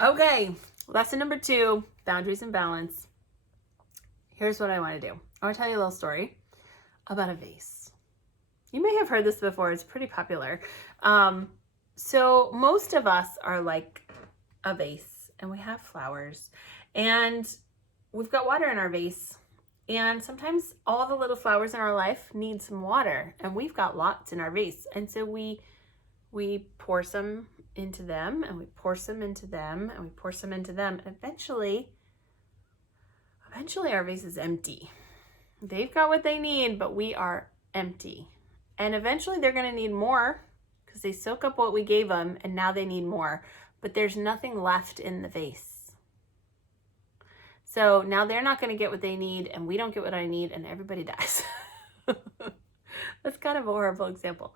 Okay, lesson number 2, boundaries and balance. Here's what I want to do. I want to tell you a little story about a vase. You may have heard this before. It's pretty popular. So most of us are like a vase, and we have flowers, and we've got water in our vase. And sometimes all the little flowers in our life need some water, and we've got lots in our vase. And so we pour some into them, and we pour some into them, and we pour some into them. And eventually our vase is empty. They've got what they need, but we are empty. And eventually they're going to need more because they soak up what we gave them, and now they need more. But there's nothing left in the vase. So now they're not going to get what they need, and we don't get what I need, and everybody dies. That's kind of a horrible example.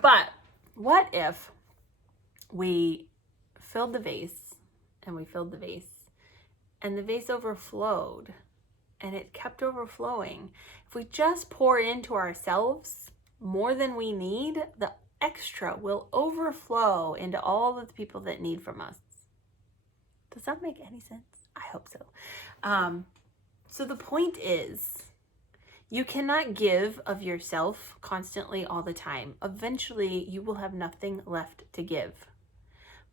But what if we filled the vase, and we filled the vase, and the vase overflowed, and it kept overflowing? If we just pour into ourselves more than we need, the extra will overflow into all of the people that need from us. Does that make any sense? I hope so. So the point is, you cannot give of yourself constantly all the time. Eventually, you will have nothing left to give.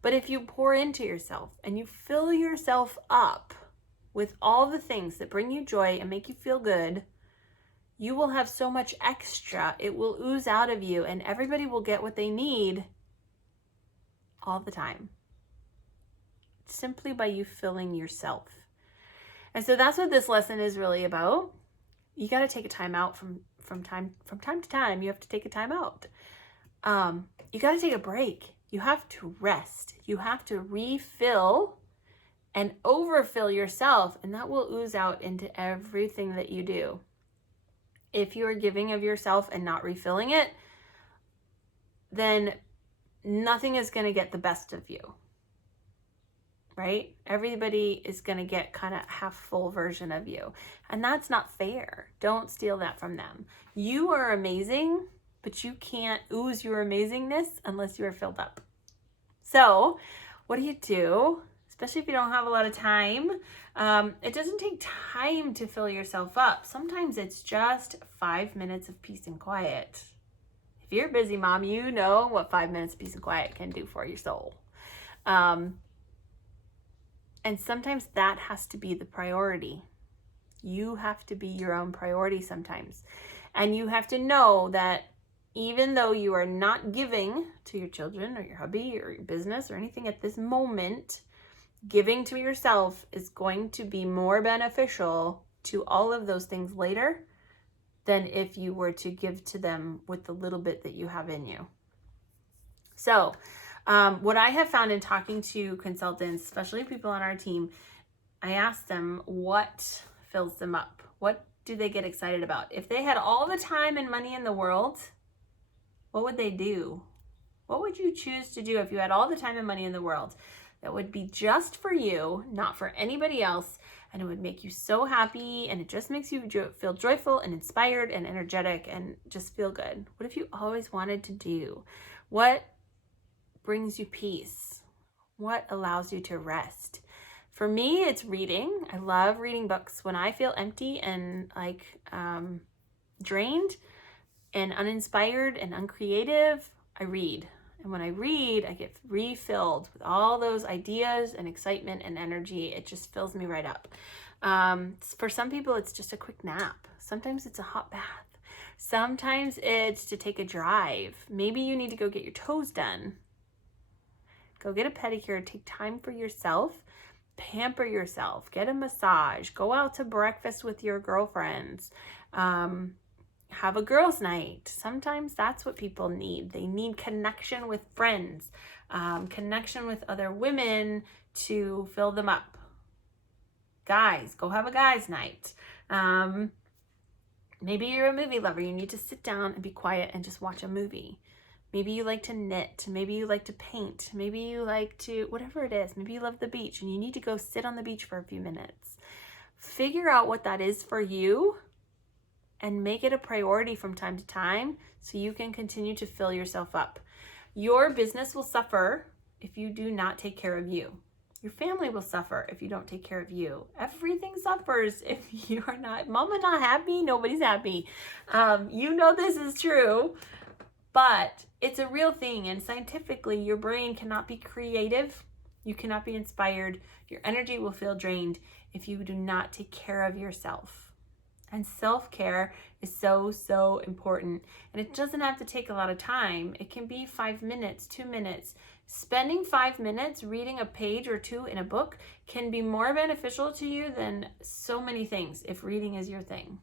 But if you pour into yourself and you fill yourself up with all the things that bring you joy and make you feel good, you will have so much extra. It will ooze out of you, and everybody will get what they need all the time, simply by you filling yourself. And so that's what this lesson is really about. You got to take a time out from time to time. You have to take a time out. You got to take a break. You have to rest. You have to refill and overfill yourself, and that will ooze out into everything that you do. If you are giving of yourself and not refilling it, then nothing is going to get the best of you. Right? Everybody is going to get kind of half full version of you. And that's not fair. Don't steal that from them. You are amazing, but you can't ooze your amazingness unless you are filled up. So what do? Especially if you don't have a lot of time. It doesn't take time to fill yourself up. Sometimes it's just 5 minutes of peace and quiet. If you're a busy mom, you know what 5 minutes of peace and quiet can do for your soul. And sometimes that has to be the priority. You have to be your own priority sometimes. And you have to know that even though you are not giving to your children or your hubby or your business or anything at this moment, giving to yourself is going to be more beneficial to all of those things later than if you were to give to them with the little bit that you have in you. So, what I have found in talking to consultants, especially people on our team, I ask them what fills them up. What do they get excited about? If they had all the time and money in the world, what would they do? What would you choose to do if you had all the time and money in the world that would be just for you, not for anybody else, and it would make you so happy, and it just makes you feel joyful and inspired and energetic and just feel good? What if you always wanted to do? What brings you peace? What allows you to rest? For me, it's reading. I love reading books. When I feel empty and drained and uninspired and uncreative, I read. And when I read, I get refilled with all those ideas and excitement and energy. It just fills me right up. For some people, it's just a quick nap. Sometimes it's a hot bath. Sometimes it's to take a drive. Maybe you need to go get your toes done. Go get a pedicure, take time for yourself, pamper yourself, get a massage, go out to breakfast with your girlfriends, have a girls' night. Sometimes that's what people need. They need connection with friends, connection with other women to fill them up. Guys, go have a guys' night. Maybe you're a movie lover. You need to sit down and be quiet and just watch a movie. Maybe you like to knit. Maybe you like to paint. Maybe you like to, whatever it is. Maybe you love the beach and you need to go sit on the beach for a few minutes. Figure out what that is for you and make it a priority from time to time so you can continue to fill yourself up. Your business will suffer if you do not take care of you. Your family will suffer if you don't take care of you. Everything suffers if you are not, mama not happy, nobody's happy. You know this is true, but it's a real thing. And scientifically, your brain cannot be creative. You cannot be inspired. Your energy will feel drained if you do not take care of yourself. And self-care is so, so important. And it doesn't have to take a lot of time. It can be 5 minutes, 2 minutes. Spending 5 minutes reading a page or two in a book can be more beneficial to you than so many things if reading is your thing.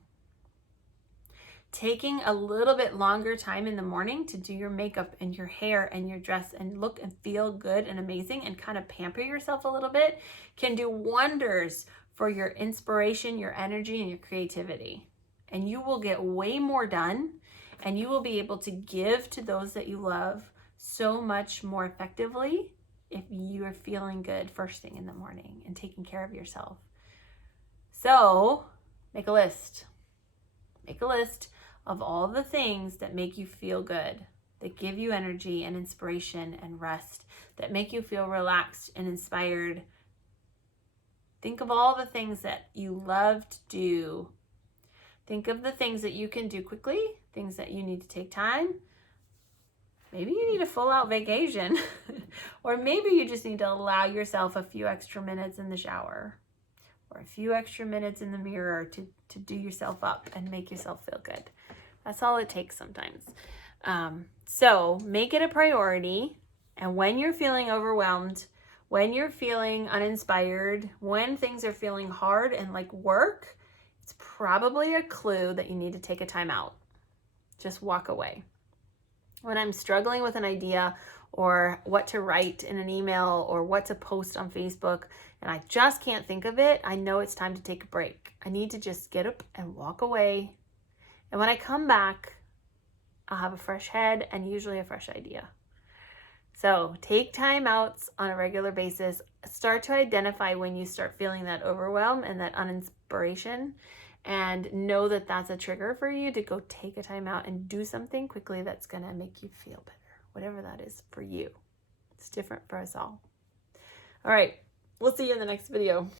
Taking a little bit longer time in the morning to do your makeup and your hair and your dress and look and feel good and amazing and kind of pamper yourself a little bit can do wonders for your inspiration, your energy, and your creativity. And you will get way more done, and you will be able to give to those that you love so much more effectively if you are feeling good first thing in the morning and taking care of yourself. So make a list. Make a list of all the things that make you feel good, that give you energy and inspiration and rest, that make you feel relaxed and inspired. Think of all the things that you love to do. Think of the things that you can do quickly, things that you need to take time. Maybe you need a full-out vacation, or maybe you just need to allow yourself a few extra minutes in the shower, or a few extra minutes in the mirror to do yourself up and make yourself feel good. That's all it takes sometimes. So make it a priority, and when you're feeling overwhelmed, when you're feeling uninspired, when things are feeling hard and like work, it's probably a clue that you need to take a time out. Just walk away. When I'm struggling with an idea or what to write in an email or what to post on Facebook and I just can't think of it, I know it's time to take a break. I need to just get up and walk away. And when I come back, I'll have a fresh head and usually a fresh idea. So take time outs on a regular basis. Start to identify when you start feeling that overwhelm and that uninspiration, and know that that's a trigger for you to go take a time out and do something quickly that's going to make you feel better, whatever that is for you. It's different for us all. All right, we'll see you in the next video.